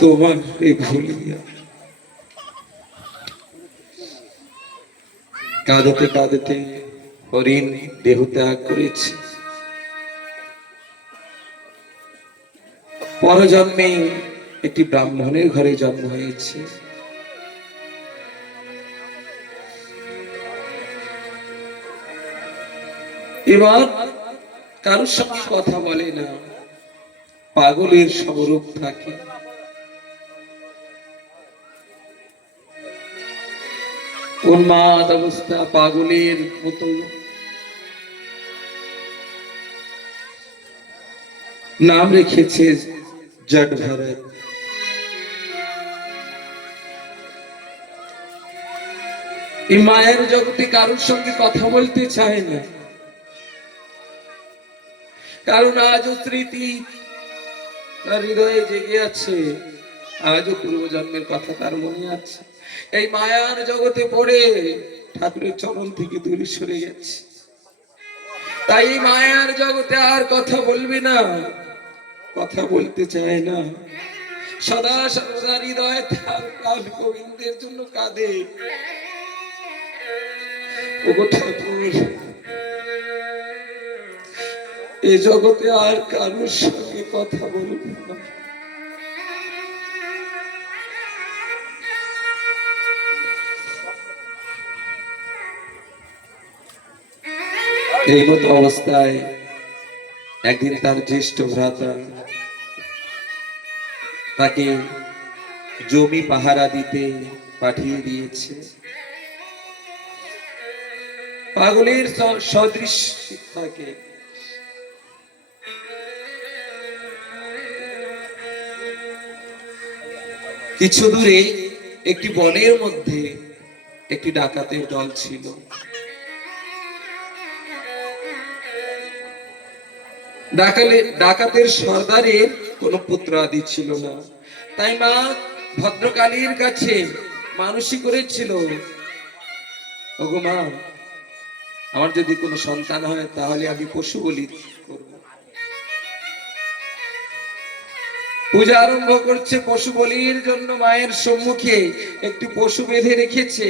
তোমার ভুলিয়া কাঁদতে কাঁদতে হরিণ দেহ ত্যাগ করেছে। পরজন্মে একটি ব্রাহ্মণের ঘরে জন্ম হয়েছে। এবার কারোর সঙ্গে কথা বলে না, পাগলের সমরূপ থাকে। উন্মাদ অবস্থা, পাগলের মতো। নাম রেখেছে জট ভরত। এই মায়ের জগতে কারোর সঙ্গে কথা বলতে চায় না, কারণ আজও স্মৃতি তার হৃদয়ে জেগে আছে, আজও পূর্বজন্মের কথা তার মনে আছে। এই মায়ার জগতে পড়ে ঠাকুরের চরণ থেকে দূরে সরে গেছে। তাই এই মায়ার জগতে আর কথা বলবে না, কথা বলতে চায় না। সদা সর্বদা হৃদয়ে তার প্রাণ গোবিন্দের জন্য কাঁদে। ওগো ঠাকুর, এই জগতে আর কারোর সঙ্গে কথা বলবো না। এই মতো অবস্থায় একদিন তার জ্যেষ্ঠ ভ্রাতা তাকে জমি পাহারা দিতে পাঠিয়ে দিয়েছে। পাগলের সদৃশ শিক্ষাকে কিছু দূরে একটি বনের মধ্যে একটি ডাকাতের দল ছিল। ডাকাতের সর্দারের কোনো পুত্র আদি ছিল না। তাই মা ভদ্রকালীর কাছে মানসিক করেছিল, ওগো মা, আমার যদি কোনো সন্তান হয় তাহলে আমি পশু বলি করব। পূজা আরম্ভ করছে। পশু বলির জন্য মায়ের সম্মুখে একটি পশু বেঁধে রেখেছে।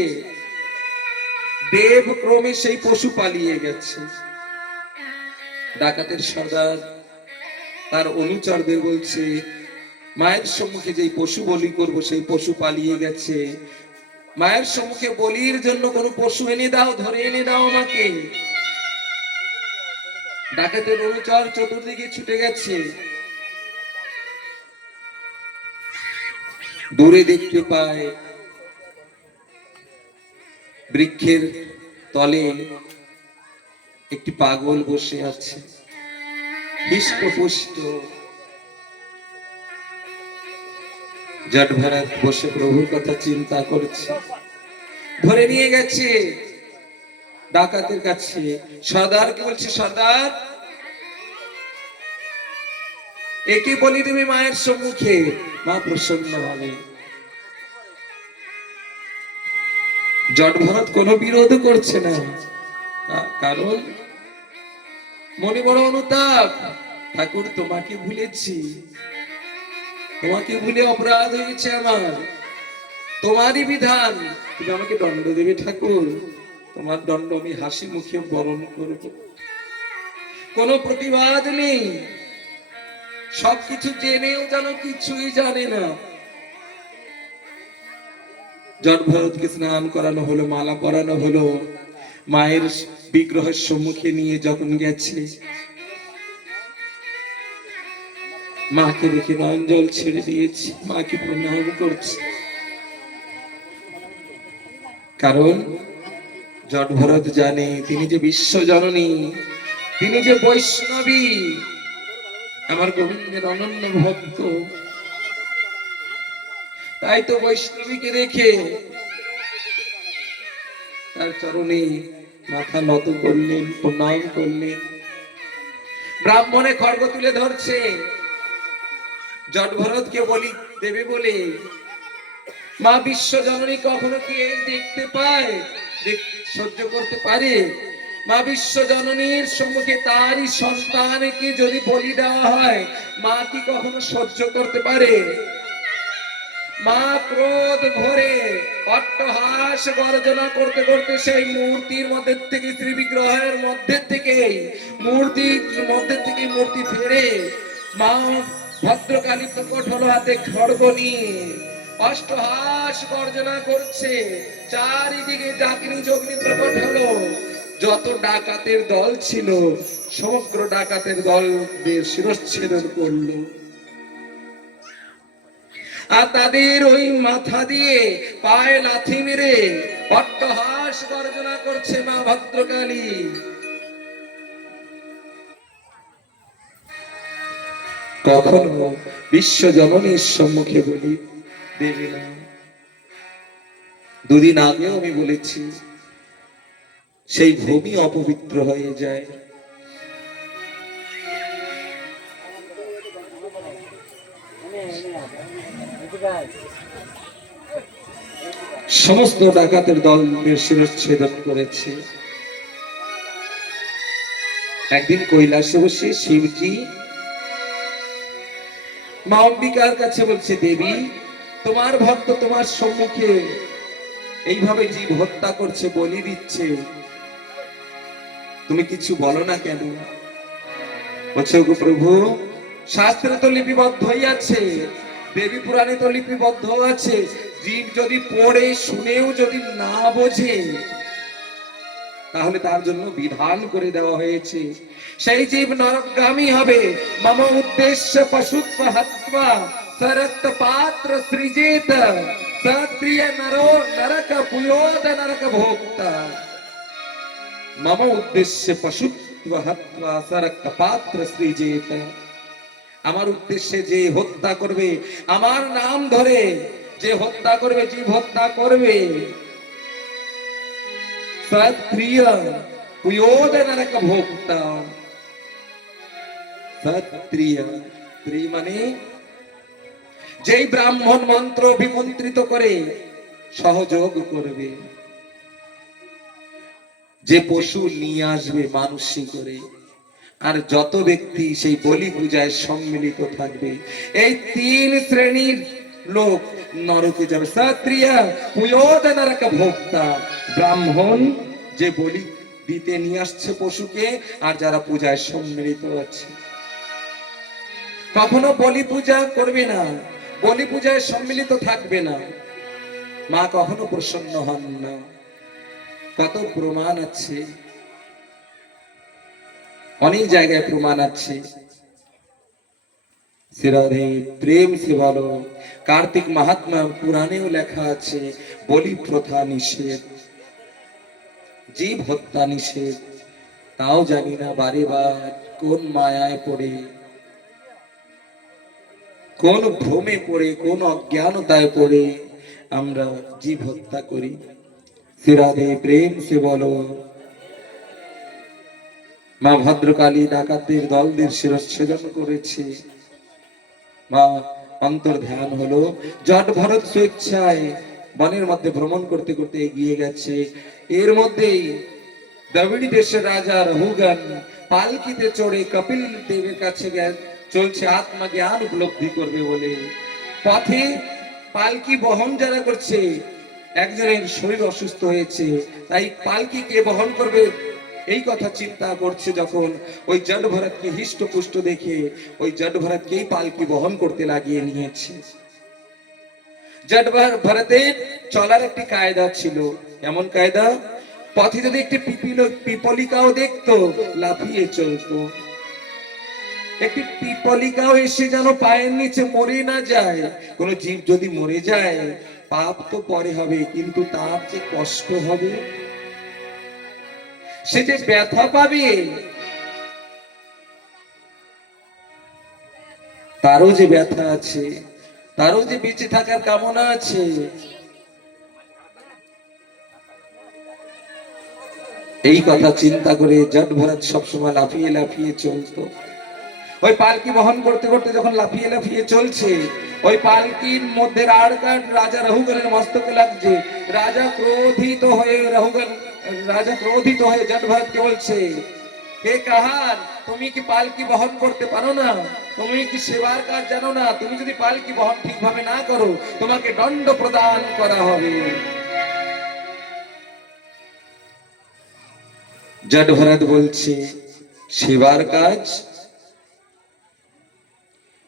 দেব ক্রমে সেই পশু পালিয়ে গেছে। ডাকাতের সর্দার তার অনুচরদের বলছে, মায়ের সম্মুখে যেই পশু বলি করব সেই পশু পালিয়ে গেছে। মায়ের সম্মুখে বলির জন্য কোনো পশু এনে দাও, ধরে এনে দাও আমাকে। ডাকাতের অনুচর চতুর্দিকে ছুটে গেছে। দূরে দেখতে পায় বৃক্ষের তলে একটি পাগল বসে আছে, হৃষ্টপুষ্ট। জট ভরত বসে প্রভুর কথা চিন্তা করছে। ধরে নিয়ে গেছে ডাকাতের কাছে। সর্দারকে বলছে, সর্দার, একে বলি তুমি মায়ের সম্মুখে। মা প্রসন্ন হবে। জট ভরত কোনো বিরোধ করছে না, কারণ মনে বড় অনুতাপ। ঠাকুর, তোমাকে ভুলেছি, তোমাকে ভুলে অপরাধ হয়েছে আমার। তোমারই বিধান, তুমি আমাকে দণ্ড দেবে ঠাকুর। তোমার দণ্ড আমি হাসি মুখে বরণ করব। কোনো প্রতিবাদ নেই। সবকিছু জেনেও যেন কিছুই জানে না। জট ভরতকে স্নান করানো হলো, মালা পরানো হলো। মায়ের বিগ্রহের সম্মুখে নিয়ে যখন গেছে, মাকে দেখে নয়ন জল ছেড়ে দিয়েছে, মাকে প্রণাম করছে। কারণ জট ভরত জানে তিনি যে বিশ্ব জননী, তিনি যে বৈষ্ণবী, আমার গোবিন্দের অনন্য ভক্ত। তাই তো বৈষ্ণবীকে দেখে তার চরণে মাথা নত করলেন, প্রণাম করলেন। ব্রাহ্মণে খড়গ তুলে ধরছে। জট ভরতকে বলি দেবে বলে। মা বিশ্ব জননী কখনো কি দেখতে পায়, সহ্য করতে পারে? মা বিশ্ব জননীর সম্মুখে তারই সন্তানকে যদি বলি দেওয়া হয়, মা কি কখনো সহ্য করতে পারে? মা ক্রোধ ভরে অট্টহাস গর্জনা করতে করতে সেই মূর্তির মধ্যে থেকে, শ্রী বিগ্রহের মধ্যে থেকে, মূর্তির মধ্যে থেকে মূর্তি ফেরে মা ভদ্রকালী প্রকট হলো হাতে খড়গ নিয়ে, অষ্টহাস গর্জনা করছে। চারিদিকে ডাকিনী যোগিনী প্রকট হলো। যত ডাকাতের দল ছিল সমগ্র ডাকাতের দলদের শিরচ্ছেদন করলো, আর তাদের ওই মাথা দিয়ে পায়ে লাথি মেরে অট্টহাস গর্জনা করছে মা ভদ্রকালী। কখনো বিশ্ব জননীর সম্মুখে বলি দেবে না। দুদিন আগেও আমি বলেছি, সেই ভূমি অপবিত্র হয়ে যায়। সমস্ত ডাকাতের দলের শিরচ্ছেদন করেছে। একদিন কৈলাসে বসে শিবজি মা অম্বিকার কাছে বলছে, দেবী তোমার ভক্ত তোমার সম্মুখে এইভাবে জীব হত্যা করছে, বলি দিচ্ছে, তুমি কিছু বলো না কেন? বলছে, গো প্রভু, শাস্ত্রে তো লিপিবদ্ধ আছে, দেবী পুরাণে তো লিপিবদ্ধ আছে, জীব যদি পড়ে শুনেও যদি না বোঝে তাহলে তার জন্য বিধান করে দেওয়া হয়েছে, সেই জীব নরকগামী হবে। মম উদ্দেশ্য পশুত্ব হত্বা সরক্ত পাত্র সৃজেত সক্রিয় নরো নরক পুয়োদ নরক ভোক্তা। মম উদ্দেশ্য পশুত্ব হত্বা সরক্ত পাত্র সৃজেত। আমার উদ্দেশ্যে যে হত্যা করবে, আমার নাম ধরে যে হত্যা করবে, জীব হত্যা করবে, সত্রিয় পুয়োদ নরক ভোক্তা। সত্রিয় মানে যেই ব্রাহ্মণ মন্ত্র বিমন্ত্রিত করে সহযোগ করবে, যে পশু নিয়ে আসবে মানুষী করে, আর যত ব্যক্তি সেই বলি পূজায় সম্মিলিত থাকবে, এই তিন শ্রেণীর লোক নরকে যাবে। ক্ষত্রিয় পুয়োদ নরক ভোক্তা, ব্রাহ্মণ যে বলি দিতে নিয়ে আসছে পশুকে, আর যারা পূজায় সম্মিলিত আছে। কখনো বলি পূজা করবে না, বলি পূজায় সম্মিলিত থাকবে না, মা কখনো প্রসন্ন হন না। কত প্রমাণ আছে, অনেক জায়গায় প্রমাণ আছে। শ্রীরাধে প্রেম সে বলো, কার্তিক মাহাত্মা পুরাণেও লেখা আছে, বলি প্রথা নিষেধ, জীব হত্যা নিষেধ। তাও জানি না বারে বার কোন মায়ায় পড়ে, কোন ভ্রমে পড়ে, কোন অজ্ঞানতায় পড়ে আমরা জীব হত্যা করি। শ্রীরাধে প্রেম সে বলো। মা ভদ্রকালী ডাকাতের দলদের শিরচ্ছেদন করেছে। মা অন্তর ধ্যান হলো। জট ভরত স্বেচ্ছায় বনের মধ্যে ভ্রমণ করতে করতে এগিয়ে গেছে। এর মধ্যেই দ্রাবিড়ী দেশের রাজা রহুগণ পালকিতে চড়ে কপিল দেবের কাছে চলছে আত্মজ্ঞান উপলব্ধি করবে বলে। পথে পালকি বহন যারা করছে, একজনের শরীর অসুস্থ হয়েছে, তাই পালকি কে বহন করবে এই কথা চিন্তা করছে। যখন ওই জড ভরতকে হিষ্টপুষ্ট দেখে ওই জড ভরতকেই পালকি বহন করতে লাগিয়ে নিয়েছে। জড ভরতের চলার একটি কায়দা ছিল। এমন কায়দা, পথে যদি একটি পিপলিকাও দেখতো লাফিয়ে চলতো। একটি পিপলিকাও এসে যেন পায়ের নিচে মরে না যায়। কোন জীব যদি মরে যায় পাপ তো পরে হবে, কিন্তু তার যে কষ্ট হবে, সে যে ব্যথা পাবে, তারও যে ব্যথা আছে, তারও যে বেঁচে থাকার কামনা আছে। এই কথা চিন্তা করে জট ভরত সবসময় লাফিয়ে লাফিয়ে চলতো। ওই পালকি বহন করতে করতে যখন লাফিয়ে লাফিয়ে চলছে, ওই পালকির মধ্যে রাজা রহুগণের মস্তকে লাগছে। রাজা ক্রোধিত হয়ে জট ভরতকে বলছে, হে কাহার, তুমি কি পালকি বহন করতে পারো না? তুমি কি সেবার কাজ জানো না? তুমি যদি পালকি বহন ঠিকভাবে না করো, তোমাকে দণ্ড প্রদান করা হবে। জড ভরত বলছে, সেবার কাজ?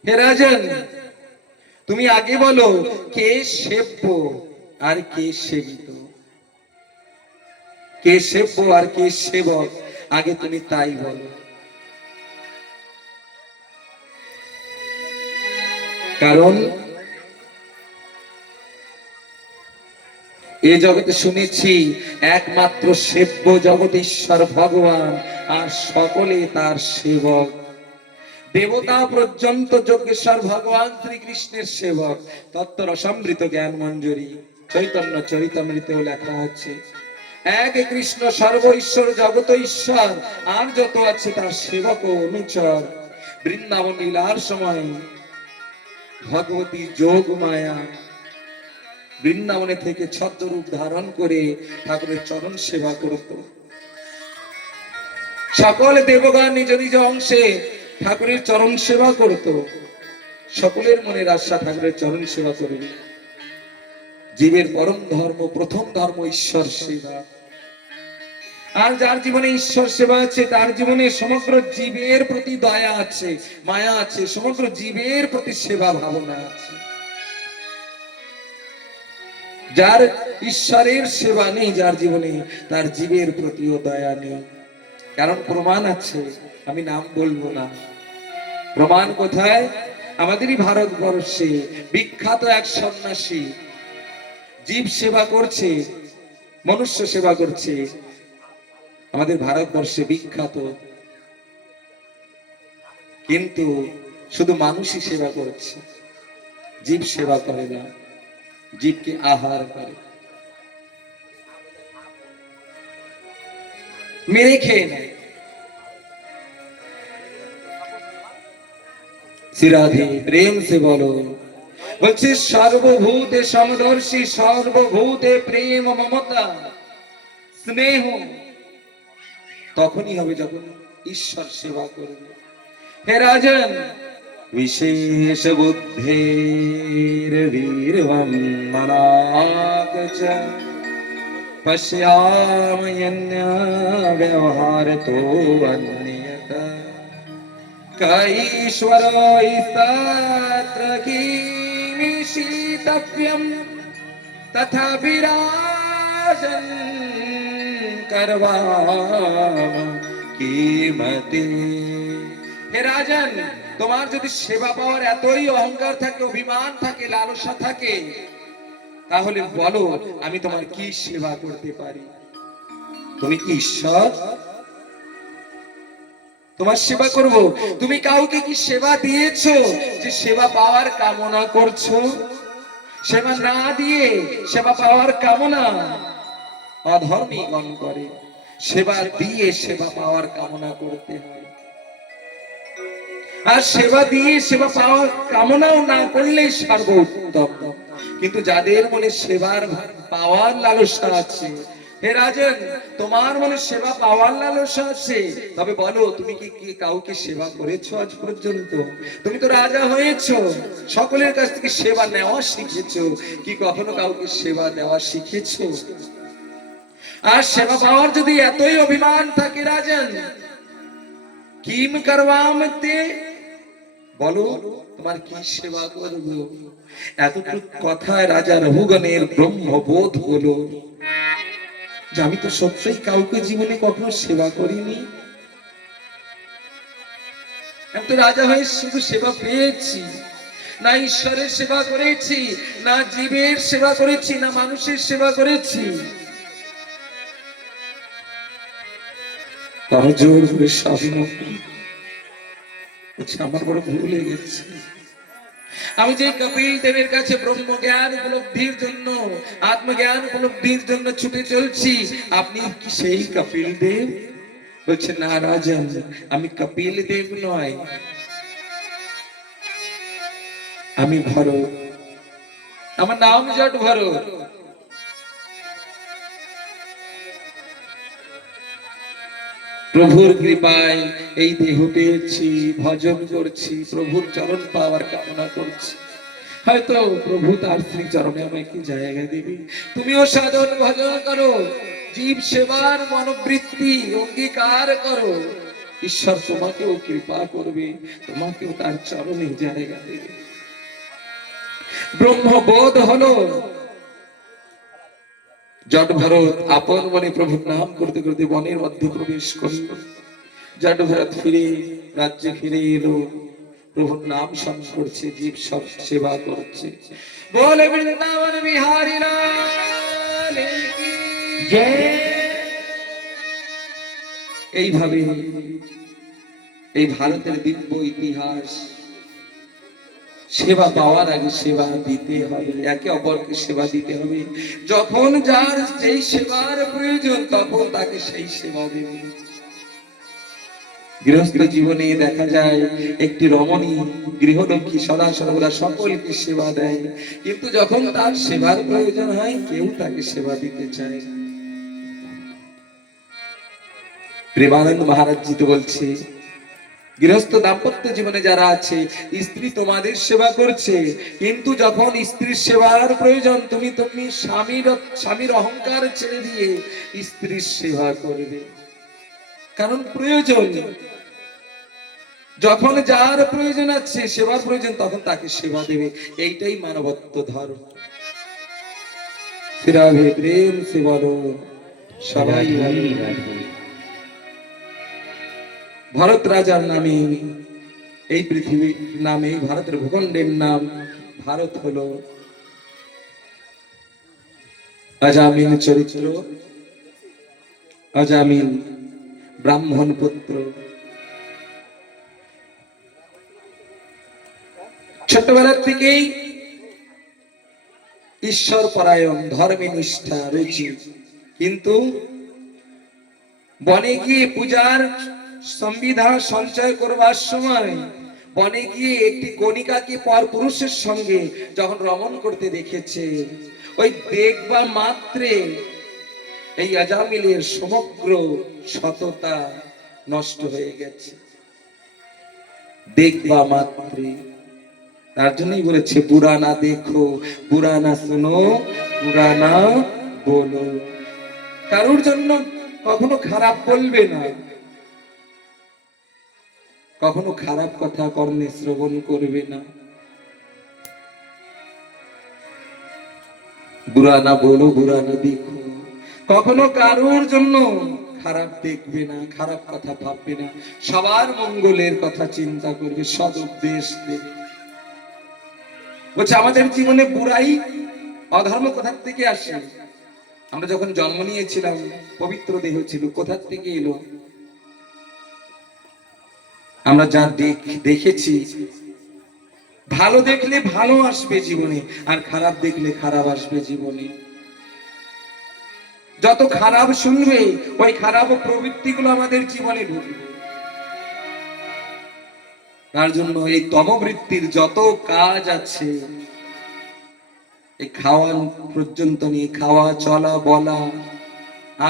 হে রাজন, তুমি আগে বলো কে সেব্য আর কে সেবিত, কে সেব্য আর কে সেবক, আগে তুমি তাই বলো। কারণ এই জগতে শুনেছি একমাত্র সেব্য জগৎ ঈশ্বর ভগবান, আর সকলে তার সেবক। দেবতা পর্যন্ত যোগেশ্বর ভগবান শ্রীকৃষ্ণের সেবক। তত্ত্ব রসামৃত জ্ঞান মঞ্জুরি চৈতন্য চরিতামৃতেও লেখা আছে, এক কৃষ্ণ সর্ব ঈশ্বর জগত ঈশ্বর, আর যত আছে তার সেবক ও অনুচর। বৃন্দাবন লীলার সময় ভগবতী যোগ মায়া বৃন্দাবনে থেকে ছদ্মরূপ ধারণ করে ঠাকুরের চরণ সেবা করত। সকল দেবগণ নিজ নিজ অংশে ঠাকুরের চরণ সেবা করত। সকলের মনের আশা ঠাকুরের চরণ সেবা করবে। জীবের পরম ধর্ম, প্রথম ধর্ম ঈশ্বর সেবা। আর যার জীবনে ঈশ্বর সেবা আছে, তার জীবনে সমগ্র জীবের প্রতি দয়া আছে, মায়া আছে, সমগ্র জীবের প্রতি সেবা ভাবনা আছে। যার ঈশ্বরের সেবা নেই যার জীবনে, তার জীবের প্রতিও দয়া নেই। কারণ প্রমাণ আছে, আমি নাম বলবো না। প্রমাণ কোথায়? আমাদেরই ভারতবর্ষে বিখ্যাত এক সন্ন্যাসী জীব সেবা করছে, মনুষ্য সেবা করছে, আমাদের ভারতবর্ষে বিখ্যাত। কিন্তু শুধু মানুষই সেবা করছে, জীব সেবা করে না, জীবকে আহার করে, মেরে খেয়ে নেয়। শ্রীরাধে প্রেম সে বলো, বলছে সর্বভূতে সমদর্শী, সর্বভূতে প্রেম মমতা স্নেহ তখনই হবে যখন ঈশ্বর সেবা করবে। হে রাজন, বিশেষ বুদ্ধির বীরবম মনাগচ পশ্যাময়ন্য ব্যবহার তো অন্যত कैश्वरो तत्र किमिषितव्यं तथा विराजन् करवाम कीमते। হে রাজন, তোমার যদি সেবা পাওয়ার এতই অহংকার থাকে, অভিমান থাকে, লালসা থাকে, তাহলে বলো আমি তোমার কি সেবা করতে পারি? তুমি কি ঈশ্বর? তোমার সেবা করব? তুমি কাউকে কি সেবা দিয়েছো যে সেবা পাওয়ার কামনা করছো? সেবা না দিয়ে সেবা পাওয়ার কামনা অধর্মীগণ করে, সেবা দিয়ে সেবা পাওয়ার কামনা করতে হয়। আর সেবা দিয়ে সেবা পাওয়ার কামনাও না করলেই সর্বোত্তম। কিন্তু যাদের মনে সেবার পাওয়ার লালসা আছে, হে রাজন, তোমার মনে সেবা পাওয়ার লালসা আছে, তবে বলো তুমি কি কাউকে সেবা করেছো আজ পর্যন্ত? তুমি তো রাজা হয়েছো, সকলের কাছ থেকে সেবা নেওয়া শিখেছো, কি কখনো কাউকে সেবা দেওয়া শিখেছো? আর সেবা পাওয়ার যদি এতই অভিমান থাকে রাজন, কিম করবামতে, বলো তোমার কি সেবা করব? এতটুকু কথায় রাজা রঘুগণের ব্রহ্মবোধ হলো যে আমি তো সত্যিই কাউকে জীবনে কখনো সেবা করিনি। আমি তো রাজা হয়ে শুধু সেবা পেয়েছি, না ঈশ্বরের সেবা করেছি, না জীবের সেবা করেছি, না মানুষের সেবা করেছি। তারা জোর করে স্বাধীন, আমার বড় ভুল হয়ে গেছে। আমি যে কপিল দেবের কাছে ব্রহ্মজ্ঞান উপলব্ধির জন্য, আত্মজ্ঞান উপলব্ধির জন্য ছুটে চলছি, আপনি কি সেই কপিল দেব? বলছে না রাজন, আমি কপিল দেব নয়, আমি ভরত, আমার নাম জট ভরত। প্রভুর কৃপায় এই দেহ পেয়েছি, ভজন করছি, প্রভুর চরণ পাওয়ার কামনা করছি। হয়তো প্রভু তার শ্রী চরণে আমায় কি জায়গা দিবি। তুমিও সাধন ভজন করো, জীব সেবার মনোবৃত্তি অঙ্গীকার করো, ঈশ্বর তোমাকেও কৃপা করবে, তোমাকেও তার চরণে জায়গা দেবে। ব্রহ্মবোধ হলো জট ভরত আপন মনে প্রভুর নাম করতে করতে বনের মধ্যে প্রবেশ করল। জট ভরত ফিরে রাজ্যে ফিরে এলো, প্রভুর নাম স্মরণ করছে, জীব সব সেবা করছে। বলে বৃন্দাবন বিহারী লাল কি জয়। এইভাবে এই ভারতের দিব্য ইতিহাস, সেবা পাওয়ার আগে সেবা দিতে হবে, একে অপরকে সেবা দিতে হবে। যখন যার যেই সেবার প্রয়োজন তখন তাকে সেই সেবা দেবে। গৃহস্থ জীবনে দেখা যায় একটি রমণী গৃহলক্ষ্মী সদা সর্বদা সকলকে সেবা দেয়, কিন্তু যখন তার সেবার প্রয়োজন হয় কেউ তাকে সেবা দিতে চায় না। প্রেমানন্দ মহারাজ জি তো বলছে, গৃহস্থ দাম্পত্য জীবনে যারা আছে, স্ত্রী তোমাদের সেবা করছে, কিন্তু যখন স্ত্রীর সেবার প্রয়োজন তুমি তুমি স্বামীর অহংকার ছেড়ে দিয়ে স্ত্রীর সেবা করবে, কারণ প্রয়োজন। যখন যার প্রয়োজন আছে, সেবার প্রয়োজন, তখন তাকে সেবা দেবে। এইটাই মানবত্ব ধর্ম। রাধে প্রেম সে বলো সবাই। ভারত রাজার নামে এই পৃথিবীর নামে, ভারতের ভূখণ্ডের নাম ভারত হলো অজামিল চরিত্র, অজামিল ব্রাহ্মণ পুত্র। ছোটবেলার থেকেই ঈশ্বর পরায়ণ, ধর্মে নিষ্ঠা, রুচি, কিন্তু বনে গিয়ে পূজার সংবিধান সঞ্চয় করবার সময় বনে গিয়ে একটি কণিকাকে পর পুরুষের সঙ্গে যখন রমণ করতে দেখেছে, ওই দেখবা মাত্রে এই আজামিলের সমগ্র সততা নষ্ট হয়ে গেছে। দেখবা মাত্রে, তার জন্যই বলেছে বুরা না দেখো, বুরা না শুনো, বুরা না বলো। কারোর জন্য কখনো খারাপ বলবে না, কখনো খারাপ কথা কর্ণে শ্রবণ করবে না। বুরা না বলো, বুরা না দেখো, কখনো কারোর জন্য খারাপ দেখবে না, খারাপ কথা ভাববে না, সবার মঙ্গলের কথা চিন্তা করবে, সদ উপদেশ দেবে। বলছে আমাদের জীবনে বুড়াই অধর্ম কোথা থেকে আসে? আমরা যখন জন্ম নিয়েছিলাম পবিত্র দেহ ছিল, কোথা থেকে এলো? আমরা যা দেখেছি, ভালো দেখলে ভালো আসবে জীবনে, আর খারাপ দেখলে খারাপ আসবে জীবনে। যত খারাপ শুনবে ওই খারাপ প্রবৃত্তিগুলো আমাদের জীবনে ঢুকবে। তার জন্য এই তমবৃত্তির যত কাজ আছে, এই খাওয়া পর্যন্ত নিয়ে, খাওয়া, চলা, বলা,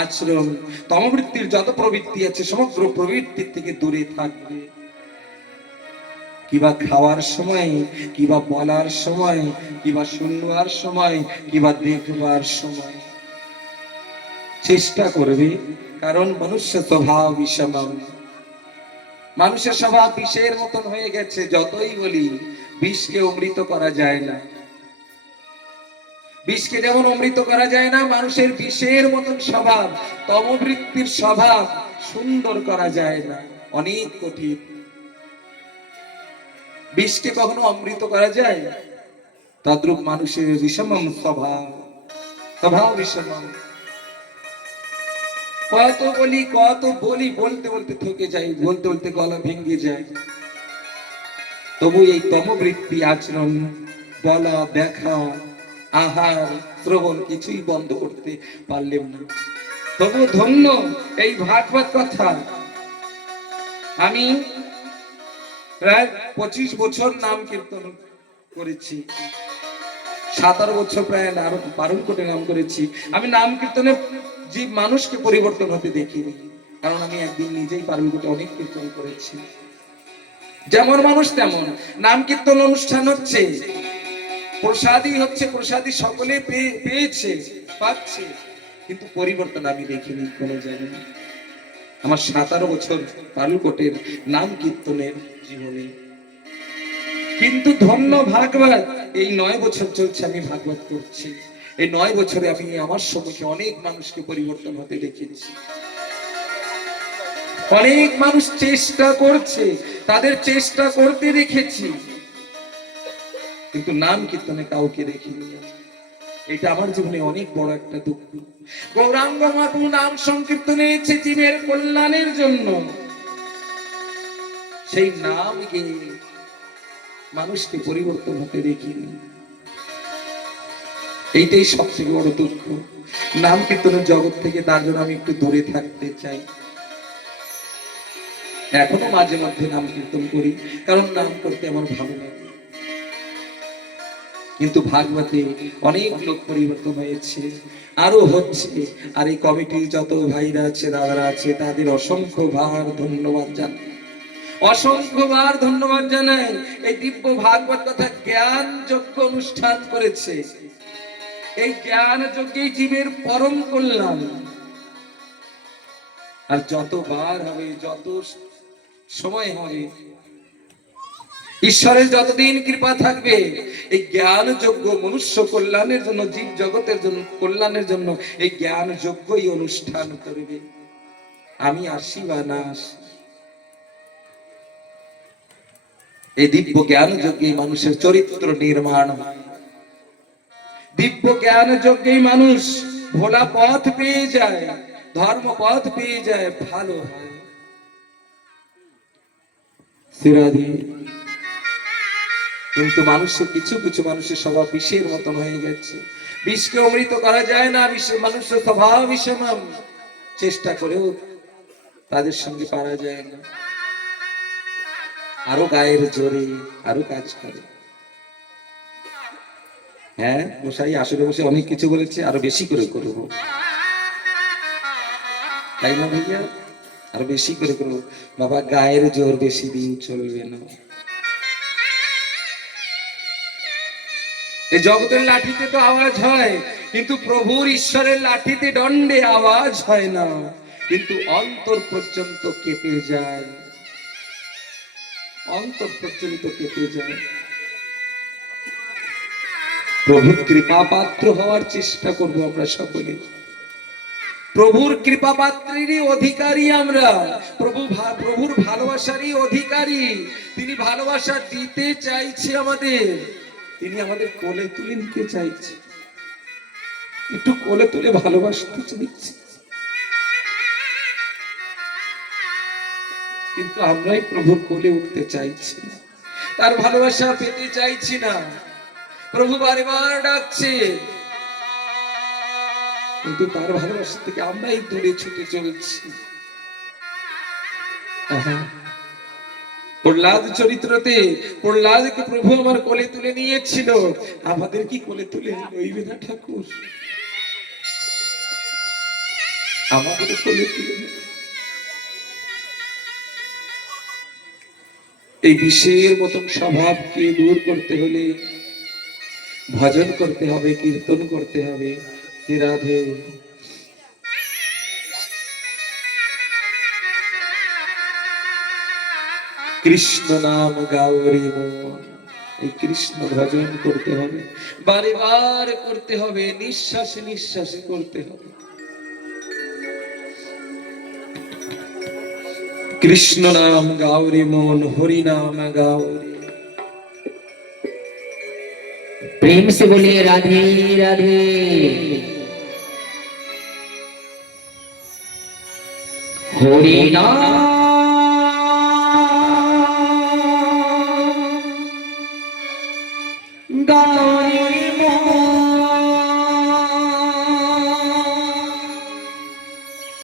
আচরণ, তমবৃত্তির যত প্রবৃত্তি আছে সমগ্র প্রবৃত্তির থেকে দূরে থাকবে। কিবা খাওয়ার সময়, কিবা বলার সময়, কিবা শুনবার সময়, কিবা দেখবার সময় চেষ্টা করবে, কারণ মনুষ্য স্বভাব বিষম। মানুষের স্বভাব বিষের মতন হয়ে গেছে। যতই বলি বিষকে অমৃত করা যায় না, বিষকে যেমন অমৃত করা যায় না, মানুষের বিষের মতন স্বভাব, তমবৃত্তির স্বভাব সুন্দর করা যায় না, অনেক কঠিন। বিষকে কখনো অমৃত করা যায়? তদ্রূপ মানুষের বিষম স্বভাব, স্বভাব বিষম। কত বলি, বলতে বলতে থকে যাই, বলতে বলতে গলা ভেঙে যায়। তবু এই তমবৃত্তি আচরণ, বলা, দেখা, আহার, শ্রবণ কিছুই বন্ধ করতে পারলাম না। তবু ধন্য এই ভাগবত কথা। আমি প্রায় 25 বছর নাম কীর্তন করেছি, 17 বছর প্রায় পালন করে নাম করেছি। আমি নাম কীর্তনে জীব মানুষকে পরিবর্তন হতে দেখিনি। কারণ আমি একদিন নিজেই পারুলগুটে অনেক কীর্তন করেছি। যেমন মানুষ তেমন। নাম কীর্তন অনুষ্ঠান হচ্ছে, প্রসাদী হচ্ছে, প্রসাদী সকলে পেয়েছে, পাচ্ছে, কিন্তু পরিবর্তন আমি দেখিনি কোনো জায়গায়। আমার 17 বছর পারুলকোটের নাম কীর্তনের জীবনে। কিন্তু ধন্য ভাগবত, এই 9 বছর চলছে আমি ভাগবত করছি। এই 9 বছরে আমি আমার সম্মুখে অনেক মানুষকে পরিবর্তন হতে দেখেছি। অনেক মানুষ চেষ্টা করছে, তাদের চেষ্টা করতে দেখেছি, কিন্তু নাম কীর্তনে কাউকে দেখিনি। এটা আমার জীবনে অনেক বড় একটা দুঃখ। গৌরাঙ্গ মহাপ্রভু নাম সংকীর্তনে এনেছে জীবের কল্যাণের জন্য, সেই নাম গিয়ে মানুষকে পরিবর্তন হতে দেখিনি। এইটাই সবচেয়ে বড় দুঃখ। নাম কীর্তনের জগৎ থেকে তার জন্য আমি একটু দূরে থাকতে চাই। এখনো মাঝে মধ্যে নাম কীর্তন করি, কারণ নাম করতে আমার ভালো লাগে। কিন্তু ভাগবতে অনেক লোক পরিবর্তন হয়েছে, আরো হচ্ছে। আর এই কমিটির যত ভাইরা আছে, দাদারা আছে, তাদের অসংখ্যবার ধন্যবাদ জানাই, অসংখ্যবার ধন্যবাদ জানাই। এই দিব্য ভাগবত কথা জ্ঞান যজ্ঞ অনুষ্ঠান করেছে। এই জ্ঞান যজ্ঞে জীবের পরম কল্যাণ। আর যতবার হবে, যত সময় হবে, ঈশ্বরের যতদিন কৃপা থাকবে, এই জ্ঞান যজ্ঞ মনুষ্য কল্যাণের জন্য, জীব জগতের জন্য কল্যাণের জন্য এই জ্ঞান যজ্ঞই অনুষ্ঠান করবে। আমি আসি বা না আসি, এই দিব্য জ্ঞান যজ্ঞে মানুষের চরিত্র নির্মাণ হয়। দিব্য জ্ঞান যজ্ঞেই মানুষ ভোলা পথ পেয়ে যায়, ধর্ম পথ পেয়ে যায়, ভালো হয়। শ্রীরাধে। কিন্তু মানুষের কিছু কিছু মানুষের স্বভাব বিষের মতন হয়ে গেছে। বিষকে অমৃত করা যায় না, মানুষের স্বভাব বিষম, চেষ্টা করেও তাদের সঙ্গে পারা যায় না। আরো গায়ের জোরে আরো কাজ করে। হ্যাঁ মশাই আসলে বসে অনেক কিছু বলেছে, আরো বেশি করে করবো, তাই না ভাইয়া? আরো বেশি করে করবো। বাবা গায়ের জোর বেশি দিন চলবে না। এই জগতের লাঠিতে তো আওয়াজ হয়, কিন্তু প্রভুর ঈশ্বরের লাঠিতে দণ্ডে আওয়াজ হয় না, কিন্তু অন্তর পর্যন্ত কেঁপে যায়, অন্তর পর্যন্ত কেঁপে যায়। প্রভুর কৃপা পাত্র হওয়ার চেষ্টা করব আমরা সকলে। প্রভুর কৃপা পাত্রেরই অধিকারী আমরা, প্রভুর ভালোবাসারই অধিকারী। তিনি ভালোবাসা দিতে চাইছে আমাদের, তিনি আমাদের কোলে তুলে নিতে চাইছে, একটু কোলে তুলে ভালোবাসতে চাইছে। কিন্তু আমরাই প্রভুর কোলে উঠতে চাইছি না, তার ভালোবাসা পেতে চাইছি না। প্রভু বারবার ডাকছে, কিন্তু তার ভালোবাসা থেকে আমরাই দূরে ছুটে চলছি। প্রহ্লাদ চরিত্রতে প্রহ্লাদকে প্রভু আমার কোলে তুলে নিয়েছিল, আমাদের কি কোলে তুলে লইবে না ঠাকুর? আমাদের কোলে তুলে। এই বিষের মতন স্বভাবকে দূর করতে হলে ভজন করতে হবে, কীর্তন করতে হবে। রাধে। কৃষ্ণ নাম গাওরে মন, এই কৃষ্ণ ভজন করতে হবে, বারে বার করতে হবে, নিঃশ্বাসে নিঃশ্বাসে করতে হবে। কৃষ্ণ নাম গাওরে মন, হরি নাম গাওরে। प्रेम से बोलिए राधे राधे। हरि नाम गाओ